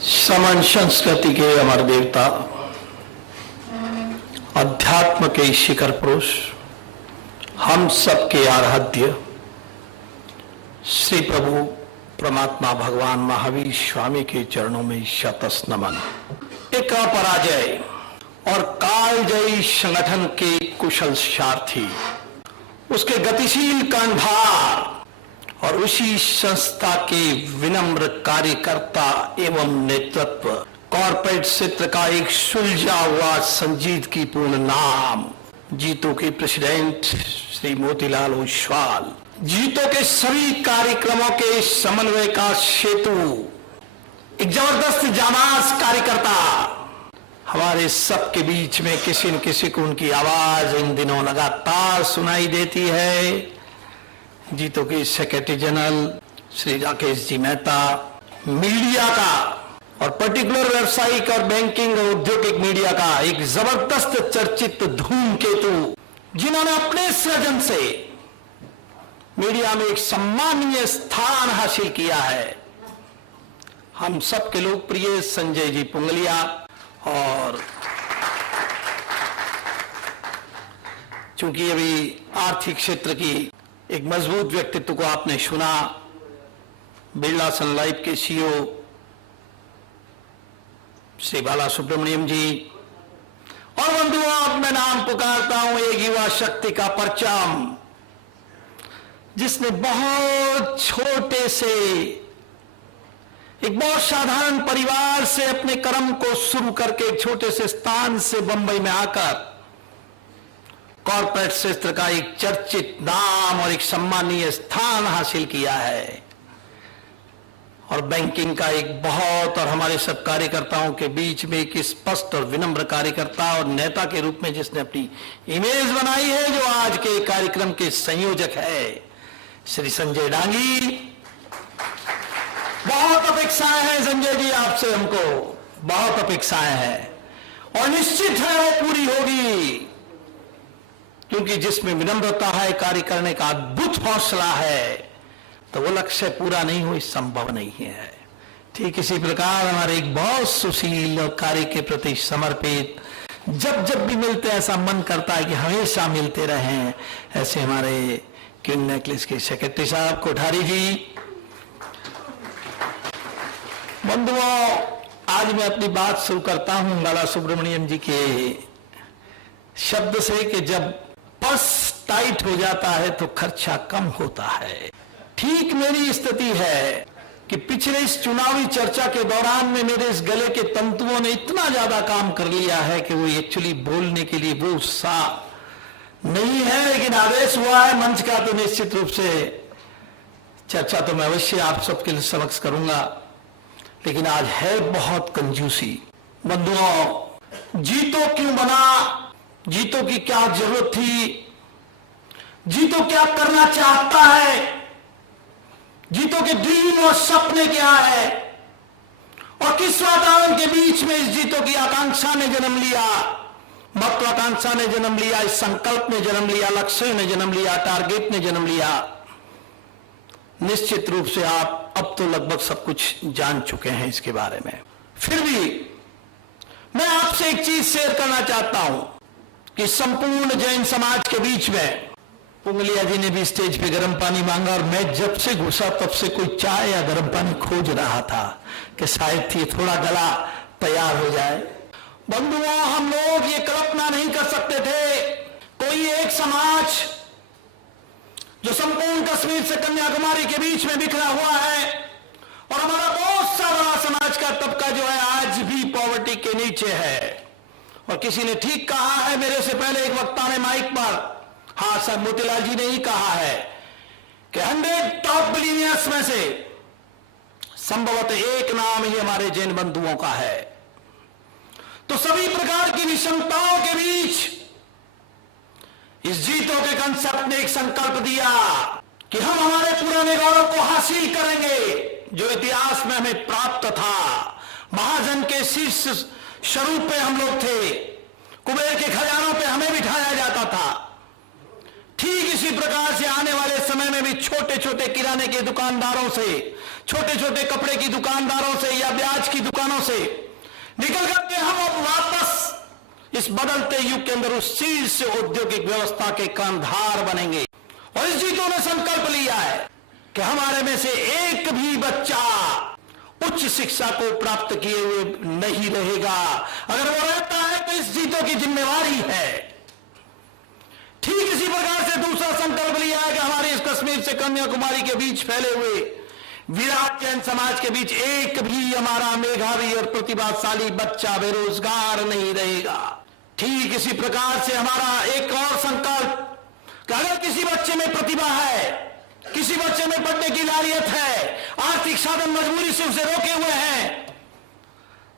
समन संस्कृति के अमर देवता, अध्यात्म के शिखर पुरुष, हम सबके आराध्य श्री प्रभु परमात्मा भगवान महावीर स्वामी के चरणों में शतस नमन। एक अपराजय और कालजयी संगठन के कुशल सारथी, उसके गतिशील कर्णधार और उसी संस्था के विनम्र कार्यकर्ता एवं नेतृत्व, कॉर्पोरेट क्षेत्र का एक सुलझा हुआ संजीदगीपूर्ण नाम, जीतो के प्रेसिडेंट श्री मोतीलाल ओसवाल, जीतो के सभी कार्यक्रमों के समन्वय का सेतु, एक जबरदस्त जाबाज कार्यकर्ता। हमारे सबके बीच में किसी न किसी को उनकी आवाज इन दिनों लगातार सुनाई देती है। जीतो के secretary general Shri Rakesh ji Mehta, media का और पर्टिकुलर व्यावसायिक और बैंकिंग और औद्योगिक मीडिया का एक जबरदस्त चर्चित धूमकेतु, जिन्होंने अपने सृजन से मीडिया में एक सम्मानीय स्थान हासिल किया है, हम सबके लोकप्रिय संजय जी पुंगलिया। और चूंकि अभी आर्थिक क्षेत्र की एक मजबूत व्यक्तित्व को आपने सुना, बिरला सन लाइफ के सीईओ श्री बाला सुब्रमण्यम जी। और बंधुओं, अब मैं नाम पुकारता हूं एक युवा शक्ति का परचम, जिसने बहुत छोटे से, एक बहुत साधारण परिवार से अपने कर्म को शुरू करके एक छोटे से स्थान से बंबई में आकर कॉर्पोरेट क्षेत्र का एक चर्चित नाम और एक सम्मानीय स्थान हासिल किया है, और बैंकिंग का एक बहुत, और हमारे सब कार्यकर्ताओं के बीच में एक स्पष्ट और विनम्र कार्यकर्ता और नेता के रूप में जिसने अपनी इमेज बनाई है, जो आज के कार्यक्रम के संयोजक है श्री संजय डांगी। बहुत अपेक्षाएं हैं संजय जी आपसे, हमको बहुत अपेक्षाएं हैं और निश्चित है वो पूरी होगी, क्योंकि जिसमें विनम्रता है, कार्य करने का अद्भुत हौसला है, तो वो लक्ष्य पूरा नहीं हो संभव नहीं है। ठीक इसी प्रकार हमारे एक बहुत सुशील और कार्य के प्रति समर्पित, जब जब भी मिलते हैं ऐसा मन करता है कि हमेशा मिलते रहें, ऐसे हमारे किंग नेकलेस के सेक्रेटरी साहब कोठारी जी। बंधुओं, आज मैं अपनी बात शुरू करता हूं बाला सुब्रमण्यम जी के शब्द से कि जब पर्स टाइट हो जाता है तो खर्चा कम होता है। ठीक मेरी स्थिति है कि पिछले इस चुनावी चर्चा के दौरान में मेरे इस गले के तंतुओं ने इतना ज्यादा काम कर लिया है कि वो एक्चुअली बोलने के लिए वो उत्साह नहीं है, लेकिन आदेश हुआ है मंच का, तो निश्चित रूप से चर्चा तो मैं अवश्य आप सबके लिए समक्ष करूंगा, लेकिन आज है बहुत कंजूसी। बंधुओं, जीतो क्यों बना, जीतो की क्या जरूरत थी, जीतो क्या करना चाहता है, जीतो के ड्रीम और सपने क्या है, और किस वातावरण के बीच में इस जीतो की आकांक्षा ने जन्म लिया, महत्वाकांक्षा ने जन्म लिया, इस संकल्प ने जन्म लिया, लक्ष्य ने जन्म लिया, टारगेट ने जन्म लिया। निश्चित रूप से आप अब तो लगभग सब कुछ जान चुके हैं इसके बारे में। फिर भी मैं आपसे एक चीज शेयर करना चाहता हूं कि संपूर्ण जैन समाज के बीच में पुंगलिया जी ने भी स्टेज पे गर्म पानी मांगा, और मैं जब से घुसा तब से कोई चाय या गर्म पानी खोज रहा था कि शायद थी थोड़ा गला तैयार हो जाए। बंधुओं, हम लोग ये कल्पना नहीं कर सकते थे कोई एक समाज जो संपूर्ण कश्मीर से कन्याकुमारी के बीच में बिखरा हुआ है, और हमारा बहुत सा बड़ा समाज का तबका जो है आज भी पॉवर्टी के नीचे है। और किसी ने ठीक कहा है, मेरे से पहले एक वक्ता ने माइक पर, हाँ सर मोतीलाल जी ने ही कहा है कि 100 टॉप बिलियनियर्स में से संभवतः एक नाम ही हमारे जैन बंधुओं का है। तो सभी प्रकार की विषमताओं के बीच इस जीतो के कंसेप्ट ने एक संकल्प दिया कि हम हमारे पुराने गौरव को हासिल करेंगे, जो इतिहास में हमें प्राप्त था। महाजन के शीर्ष स्वरूप पे हम लोग थे, कुबेर के खजानों पे हमें बिठाया जाता था। ठीक इसी प्रकार से आने वाले समय में भी छोटे छोटे किराने के दुकानदारों से छोटे छोटे कपड़े की दुकानदारों से या ब्याज की दुकानों से निकल करके हम अब वापस इस बदलते युग के अंदर उस शीर्ष औद्योगिक व्यवस्था के कर्णधार बनेंगे। और इस जीतों ने संकल्प लिया है कि हमारे में से एक भी बच्चा उच्च शिक्षा को प्राप्त किए हुए नहीं रहेगा। अगर वो रहता है तो इस जीतों की जिम्मेवारी है। ठीक इसी प्रकार से दूसरा संकल्प लिया है कि हमारे इस कश्मीर से कन्याकुमारी के बीच फैले हुए विराट जैन समाज के बीच एक भी हमारा मेधावी और प्रतिभाशाली बच्चा बेरोजगार नहीं रहेगा। ठीक इसी प्रकार से हमारा एक और संकल्प कि अगर किसी बच्चे में प्रतिभा है, किसी बच्चे में पढ़ने की लालियत है, आर्थिक साधन मजबूरी से उसे रोके हुए हैं,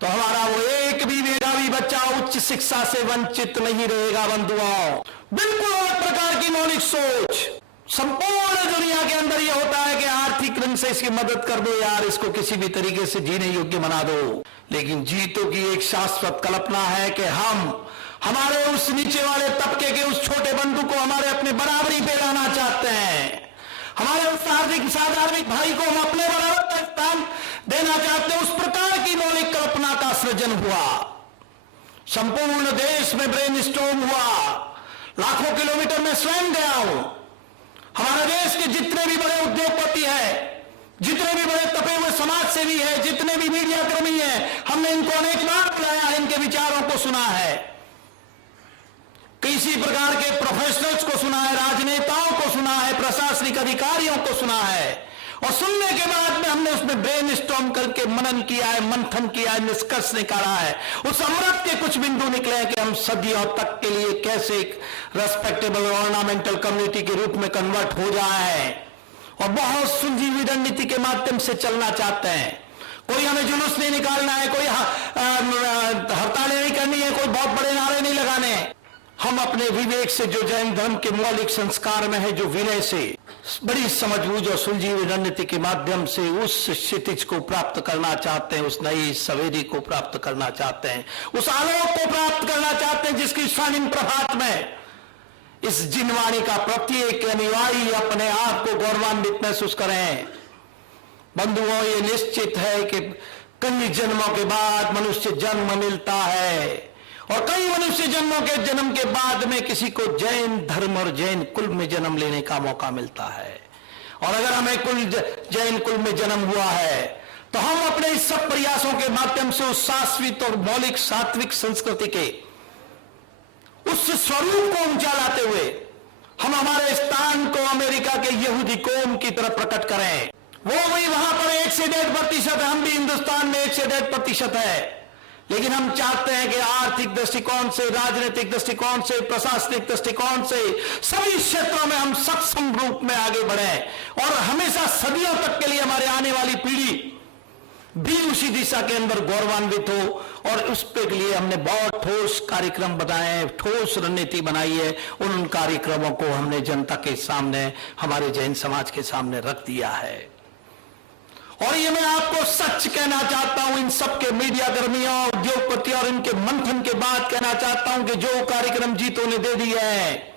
तो हमारा वो एक भी मेधावी बच्चा उच्च शिक्षा से वंचित नहीं रहेगा। बंधुओं, बिल्कुल अलग प्रकार की मौलिक सोच। संपूर्ण दुनिया के अंदर यह होता है कि आर्थिक रंग से इसकी मदद कर दो यार, इसको किसी भी तरीके से जीने योग्य बना दो। लेकिन जीतों की एक शाश्वत कल्पना है कि हम हमारे उस नीचे वाले तबके के उस छोटे बंधु को हमारे अपने बराबरी पे लाना चाहते हैं। हमारे उस साधार्मिक भाई को हम अपने बराबर का स्थान देना चाहते हैं। उस प्रकार की मौलिक कल्पना का सृजन हुआ। संपूर्ण देश में ब्रेनस्टॉर्म हुआ। लाखों किलोमीटर में स्वयं गया हूं। हमारे देश के जितने भी बड़े उद्योगपति हैं, जितने भी बड़े तपे हुए समाज सेवी हैं, जितने भी मीडिया कर्मी हैं, हमने इनको अनेक बार बुलाया है, इनके विचारों को सुना है। किसी प्रकार के प्रोफेशनल्स को सुना है, राजनेताओं को सुना है, प्रशासनिक अधिकारियों को सुना है। और सुनने के बाद में हमने उसमें ब्रेनस्टॉर्म करके मनन किया है, मंथन किया है, निष्कर्ष निकाला है। उस अमृत के कुछ बिंदु निकले हैं कि हम सदियों तक के लिए कैसे एक रेस्पेक्टेबल ऑर्नामेंटल कम्युनिटी के रूप में कन्वर्ट हो जाए और बहुत सुलझी हुई रणनीति के माध्यम से चलना चाहते हैं। कोई हमें जुलूस नहीं निकालना है, कोई हड़तालें नहीं करनी है, कोई बहुत बड़े नारे नहीं लगाने। हम अपने विवेक से, जो जैन धर्म के मौलिक संस्कार में है, जो विनय से बड़ी समझबूझ और सुलझी हुई रणनीति के माध्यम से उस क्षितिज को प्राप्त करना चाहते हैं, उस नई सवेरी को प्राप्त करना चाहते हैं, उस आलोक को प्राप्त करना चाहते हैं जिसकी स्वर्णिम प्रभात में इस जिनवाणी का प्रत्येक अनुयायी अपने आप को गौरवान्वित महसूस करें। बंधुओं, ये निश्चित है कि कई जन्मों के बाद मनुष्य जन्म मिलता है और कई मनुष्य जन्मों के जन्म के बाद में किसी को जैन धर्म और जैन कुल में जन्म लेने का मौका मिलता है। और अगर हमें जैन कुल में जन्म हुआ है तो हम अपने इस सब प्रयासों के माध्यम से उस शाश्वत और मौलिक सात्विक संस्कृति के उस स्वरूप को ऊंचा लाते हुए हम हमारे स्थान को अमेरिका के यहूदी कौम की तरफ प्रकट करें। वो वही वहां पर 1 से 1.5% है, हम भी हिंदुस्तान में 1 से 1.5% है। लेकिन हम चाहते हैं कि आर्थिक दृष्टिकोण से, राजनीतिक दृष्टिकोण से, प्रशासनिक दृष्टिकोण से सभी क्षेत्रों में हम सक्षम रूप में आगे बढ़ें और हमेशा सदियों तक के लिए हमारे आने वाली पीढ़ी भी उसी दिशा के अंदर गौरवान्वित हो। और उस पे के लिए हमने बहुत ठोस कार्यक्रम बनाए, ठोस रणनीति बनाई है। उन कार्यक्रमों को हमने जनता के सामने, हमारे जैन समाज के सामने रख दिया है। और ये मैं आपको सच कहना चाहता हूं, इन सबके मीडिया कर्मियों, उद्योगपतियों और इनके मंथन के बाद कहना चाहता हूं कि जो कार्यक्रम जीतों ने दे दिए हैं,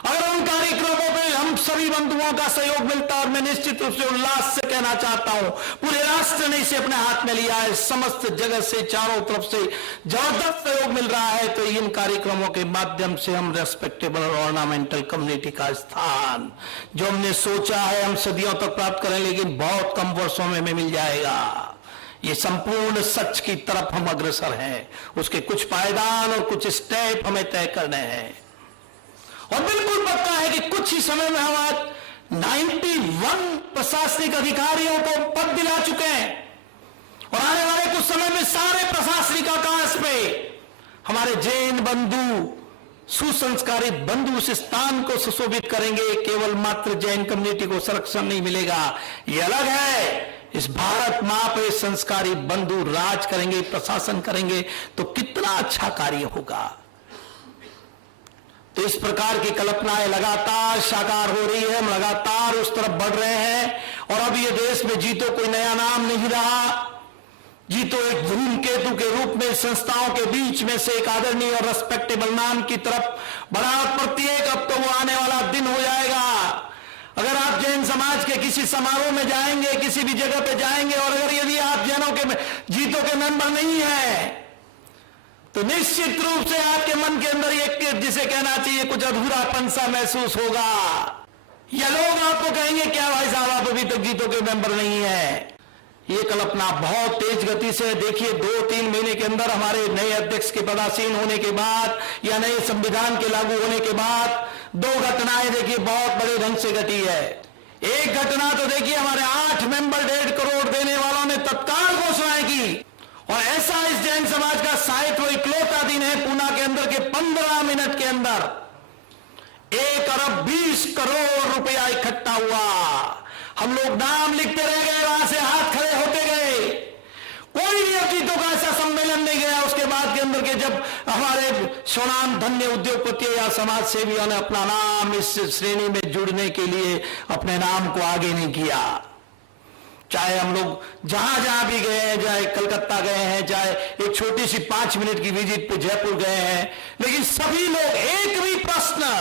अगर उन कार्यक्रमों में हम सभी बंधुओं का सहयोग मिलता है, और मैं निश्चित रूप से उल्लास से कहना चाहता हूं, पूरे राष्ट्र ने इसे अपने हाथ में लिया है, समस्त जगत से, चारों तरफ से जबरदस्त सहयोग मिल रहा है, तो इन कार्यक्रमों के माध्यम से हम रेस्पेक्टेबल और ऑर्नामेंटल कम्युनिटी का स्थान जो हमने सोचा है हम सदियों तक प्राप्त करें, लेकिन बहुत कम वर्षों में मिल जाएगा। ये संपूर्ण सच की तरफ हम अग्रसर हैं। उसके कुछ पायदान और कुछ स्टेप हमें तय करने हैं। और बिल्कुल पक्का है कि कुछ ही समय में हम आज 91 प्रशासनिक अधिकारियों को पद दिला चुके हैं और आने वाले कुछ समय में सारे प्रशासनिक आकाश पे हमारे जैन बंधु, सुसंस्कारित बंधु उस स्थान को सुशोभित करेंगे। केवल मात्र जैन कम्युनिटी को संरक्षण नहीं मिलेगा, ये अलग है। इस भारत मां पे संस्कारी बंधु राज करेंगे, प्रशासन करेंगे, तो कितना अच्छा कार्य होगा। तो इस प्रकार की कल्पनाएं लगातार साकार हो रही है, हम लगातार उस तरफ बढ़ रहे हैं। और अब ये देश में जीतो कोई नया नाम नहीं रहा। जीतो एक धूमकेतु के रूप में संस्थाओं के बीच में से एक आदरणीय और रेस्पेक्टेबल नाम की तरफ बढ़ावट पड़ती है। अब तो वो आने वाला दिन हो जाएगा। अगर आप जैन समाज के किसी समारोह में जाएंगे, किसी भी जगह पे जाएंगे, और अगर यदि आप जैनों के जीतों के मेंबर नहीं है, तो निश्चित रूप से आपके मन के अंदर एक, जिसे कहना चाहिए, कुछ अधूरापन सा महसूस होगा, या लोग आपको कहेंगे क्या भाई साहब आप अभी तक जीतों के मेंबर नहीं है। ये कल्पना बहुत तेज गति से, देखिए 2-3 महीने के अंदर हमारे नए अध्यक्ष के पदासीन होने के बाद या नए संविधान के लागू होने के बाद 2 घटनाएं देखिए बहुत बड़े ढंग से घटी है। एक घटना तो देखिए हमारे 8 मेंबर 1.5 करोड़ देने वालों ने तत्काल घोषणाएं की, और ऐसा इस जैन समाज का शायद वो इकलौता दिन है पूना के अंदर के 15 मिनट के अंदर 1 अरब 20 करोड़ रुपया इकट्ठा हुआ। हम लोग नाम लिखते रह गए, वहां से हाथ खड़े होते गए, कोई भी अजीतों का ऐसा सम्मेलन नहीं गया उसके बाद के अंदर के जब हमारे स्वनाम धन्य उद्योगपति या समाज सेवियों ने अपना नाम इस श्रेणी में जुड़ने के लिए अपने नाम को आगे नहीं किया। चाहे हम लोग जहां जहां भी गए हैं, चाहे कलकत्ता गए हैं, चाहे एक छोटी सी 5 मिनट की विजिट पे जयपुर गए हैं, लेकिन सभी लोग एक भी प्रश्न,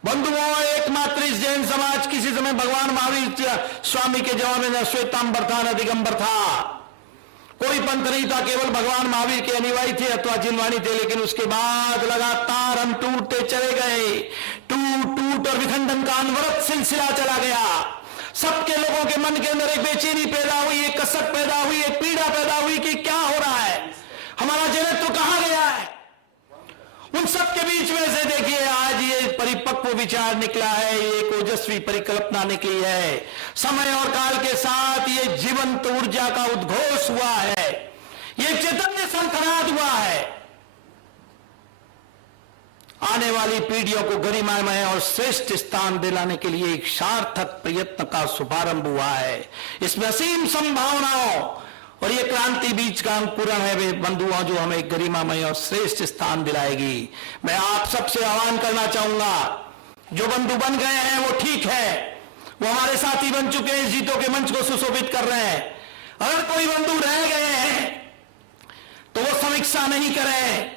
बंधुओं, एकमात्र इस जैन समाज किसी समय भगवान महावीर स्वामी के जमाने में श्वेतांबर था, न दिगंबर था, कोई पंथ नहीं था, केवल भगवान महावीर के अनुयायी थे अथवा जिनवाणी थे। लेकिन उसके बाद लगातार हम टूटते चले गए, टूट और विखंडन का अनवरत सिलसिला चला गया। सबके लोगों के मन के अंदर एक बेचैनी पैदा हुई, एक कसक पैदा हुई, एक पीड़ा पैदा हुई कि क्या हो रहा है, हमारा जगत तो कहां गया है। उन सब के बीच में से देखिए आज ये परिपक्व विचार निकला है, ये ओजस्वी परिकल्पना निकली है, समय और काल के साथ ये जीवंत ऊर्जा का उद्घोष हुआ है, ये चैतन्य संतराद हुआ है। आने वाली पीढ़ियों को गरिमामय और श्रेष्ठ स्थान दिलाने के लिए एक सार्थक प्रयत्न का शुभारंभ हुआ है। इसमें असीम संभावनाओं और ये क्रांति बीज का अंकुरण है वे बंधुओं, जो हमें गरिमामय और श्रेष्ठ स्थान दिलाएगी। मैं आप सबसे आह्वान करना चाहूंगा, जो बंधु बन गए हैं वो ठीक है, वो हमारे साथी बन चुके हैं, जीतों के मंच को सुशोभित कर रहे हैं। अगर कोई बंधु रह गए हैं तो वो समीक्षा नहीं करें,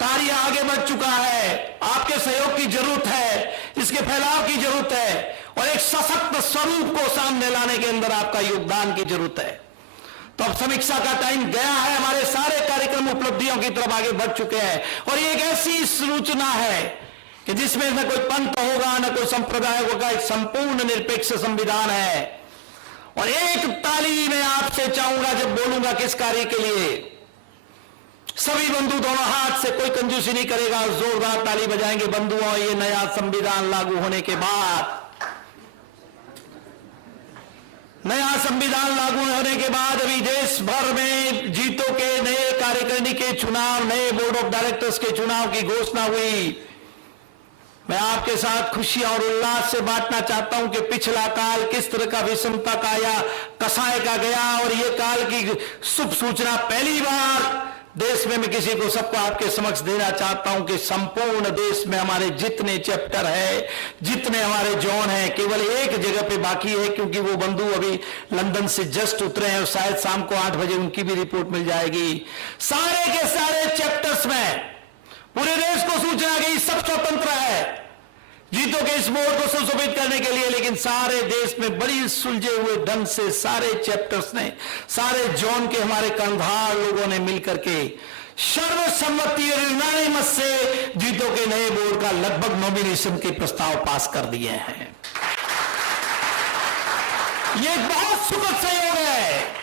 कार्य आगे बढ़ चुका है, आपके सहयोग की जरूरत है, इसके फैलाव की जरूरत है, और एक सशक्त स्वरूप को सामने लाने के अंदर आपका योगदान की जरूरत है। तो अब समीक्षा का टाइम गया है, हमारे सारे कार्यक्रम उपलब्धियों की तरफ आगे बढ़ चुके हैं, और ये एक ऐसी सूचना है कि जिसमें न कोई पंथ होगा न कोई संप्रदाय होगा, एक संपूर्ण निरपेक्ष संविधान है। और एक ताली मैं आपसे चाहूंगा जब बोलूंगा किस कार्य के लिए, सभी बंधु दोनों हाथ से, कोई कंजूसी नहीं करेगा, जोरदार ताली बजाएंगे। बंधुओं, ये नया संविधान लागू होने के बाद, नया संविधान लागू होने के बाद अभी देश भर में जीतों के नए कार्यकारिणी के चुनाव, नए बोर्ड ऑफ डायरेक्टर्स के चुनाव की घोषणा हुई। मैं आपके साथ खुशियां और उल्लास से बांटना चाहता हूं कि पिछला काल किस तरह का विषमता का या कसाय का गया, और ये काल की शुभ सूचना पहली बार देश में मैं किसी को सबको आपके समक्ष देना चाहता हूं कि संपूर्ण देश में हमारे जितने चैप्टर है, जितने हमारे जोन है, केवल एक जगह पे बाकी है, क्योंकि वो बंधु अभी लंदन से जस्ट उतरे हैं और शायद शाम को 8 बजे उनकी भी रिपोर्ट मिल जाएगी। सारे के सारे चैप्टर्स में पूरे देश को सूचना गई, सब स्वतंत्र है जीतों के इस बोर्ड को सुशोभित करने के लिए, लेकिन सारे देश में बड़ी सुलझे हुए ढंग से सारे चैप्टर्स ने, सारे जोन के हमारे कर्णधार लोगों ने मिलकर के सर्वसम्मति और यूनानिमस से जीतों के नए बोर्ड का लगभग नॉमिनेशन के प्रस्ताव पास कर दिए हैं। ये बहुत सुखद सहयोग है,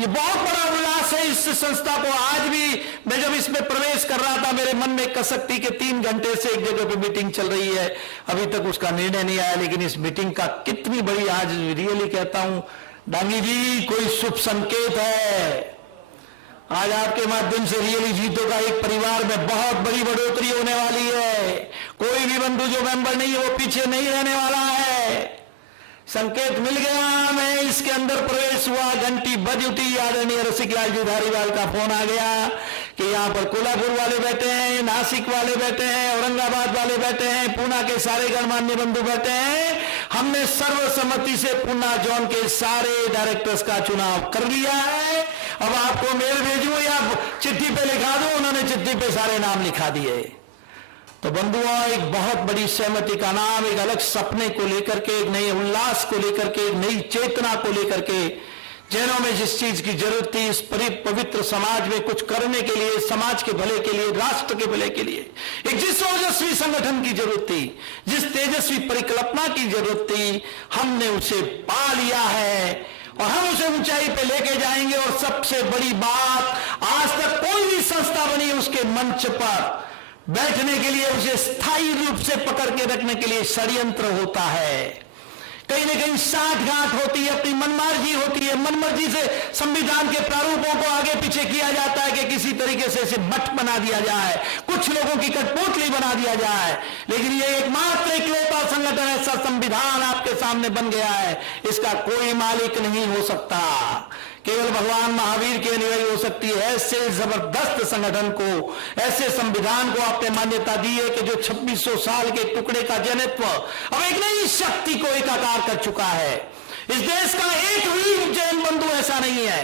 ये बहुत बड़ा उल्लास है इस संस्था को। आज भी मैं जब इसमें प्रवेश कर रहा था, मेरे मन में कसक थी कि 3 घंटे से एक जगह पे मीटिंग चल रही है, अभी तक उसका निर्णय नहीं आया, लेकिन इस मीटिंग का कितनी बड़ी, आज रियली कहता हूं डांगी जी, कोई शुभ संकेत है। आज आपके माध्यम से रियली जीतों का एक परिवार में बहुत बड़ी बढ़ोतरी होने वाली है। कोई भी बंधु जो मेंबर नहीं है वो पीछे नहीं रहने वाला है। संकेत मिल गया, मैं इसके अंदर प्रवेश हुआ, घंटी बज उठी, आदरणीय रसिकलाल जी धारीवाल का फोन आ गया कि यहाँ पर कोल्हापुर वाले बैठे हैं, नासिक वाले बैठे हैं, औरंगाबाद वाले बैठे हैं, पूना के सारे गणमान्य बंधु बैठे हैं। हमने सर्वसम्मति से पूना जोन के सारे डायरेक्टर्स का चुनाव कर लिया है। अब आपको मेल भेजूं या चिट्ठी पे लिखा दूं? उन्होंने चिट्ठी पे सारे नाम लिखा दिए। तो बंधुओं, एक बहुत बड़ी सहमति का नाम, एक अलग सपने को लेकर के, एक नए उल्लास को लेकर के, एक नई चेतना को लेकर के जैनों में जिस चीज की जरूरत थी, इस पवित्र समाज में कुछ करने के लिए, समाज के भले के लिए, राष्ट्र के भले के लिए, एक जिस ओजस्वी संगठन की जरूरत थी, जिस तेजस्वी परिकल्पना की जरूरत थी, हमने उसे पा लिया है और हम उसे ऊंचाई पे लेके जाएंगे। और सबसे बड़ी बात, आज तक कोई भी संस्था बनी उसके मंच पर बैठने के लिए, उसे स्थायी रूप से पकड़ के रखने के लिए षड्यंत्र होता है, कहीं ना कहीं साठगांठ होती है, अपनी मनमर्जी होती है, मनमर्जी से संविधान के प्रारूपों को आगे पीछे किया जाता है कि किसी तरीके से इसे मठ बना दिया जाए, कुछ लोगों की कठपुतली बना दिया जाए। लेकिन ये एकमात्र इकलौता संगठन ऐसा संविधान आपके सामने बन गया है, इसका कोई मालिक नहीं हो सकता, केवल भगवान महावीर की अनुयायी हो सकती है। ऐसे जबरदस्त संगठन को, ऐसे संविधान को आपने मान्यता दी है कि जो 2600 साल के टुकड़े का जनित्व अब एक नई शक्ति को एकाकार कर चुका है। इस देश का एक भी जैन बंधु ऐसा नहीं है,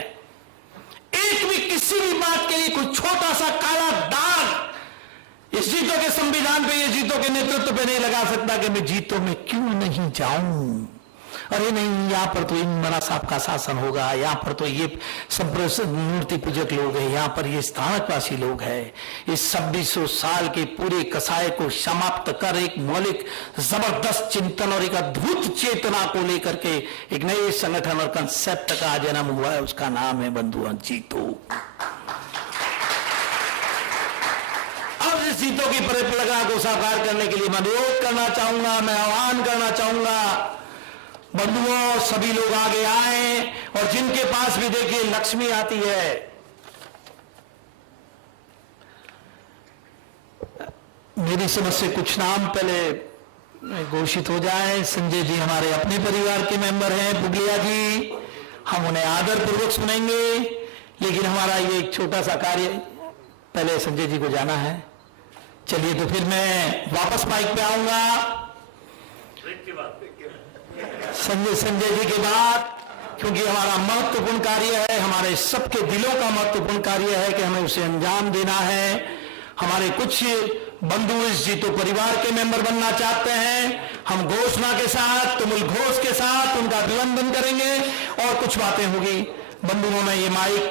एक भी किसी भी बात के लिए कोई छोटा सा काला दाग इस जीतों के संविधान पे, ये जीतों के नेतृत्व पे नहीं लगा सकता कि मैं जीतों में क्यों नहीं जाऊं। अरे नहीं, यहां पर तो इमरा साहब का शासन होगा, यहां पर तो ये सब मूर्ति पूजक लोग हैं, यहां पर ये स्थानकवासी लोग हैं। इस 2600 साल के पूरे कसाय को समाप्त कर एक मौलिक जबरदस्त चिंतन और एक अद्भुत चेतना को लेकर के एक नए संगठन और कंसेप्ट का जन्म हुआ है, उसका नाम है बंधुओं जीतो। अब इस जीतों की परिकल्पना को साकार करने के लिए मैं अनुरोध करना चाहूंगा, मैं आह्वान करना चाहूंगा, बंधुओं सभी लोग आगे आए और जिनके पास भी देखिए लक्ष्मी आती है, मेरी समझ से कुछ नाम पहले घोषित हो जाए। संजय जी हमारे अपने परिवार के मेंबर हैं, पुगलिया जी, हम उन्हें आदर पूर्वक सुनेंगे, लेकिन हमारा ये एक छोटा सा कार्य, पहले संजय जी को जाना है। चलिए तो फिर मैं वापस माइक पे आऊंगा संजय जी के बाद, क्योंकि हमारा महत्वपूर्ण कार्य है, हमारे सबके दिलों का महत्वपूर्ण कार्य है कि हमें उसे अंजाम देना है। हमारे कुछ बंधु इस जीतो परिवार के मेंबर बनना चाहते हैं, हम घोषणा के साथ, तुमुल घोष के साथ उनका अभिनंदन करेंगे और कुछ बातें होगी। बंधुओं में ये माइक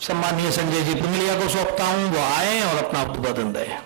सम्माननीय संजय जी पुंगलिया को सौंपता हूं, वो आए और अपना उद्बोधन दें।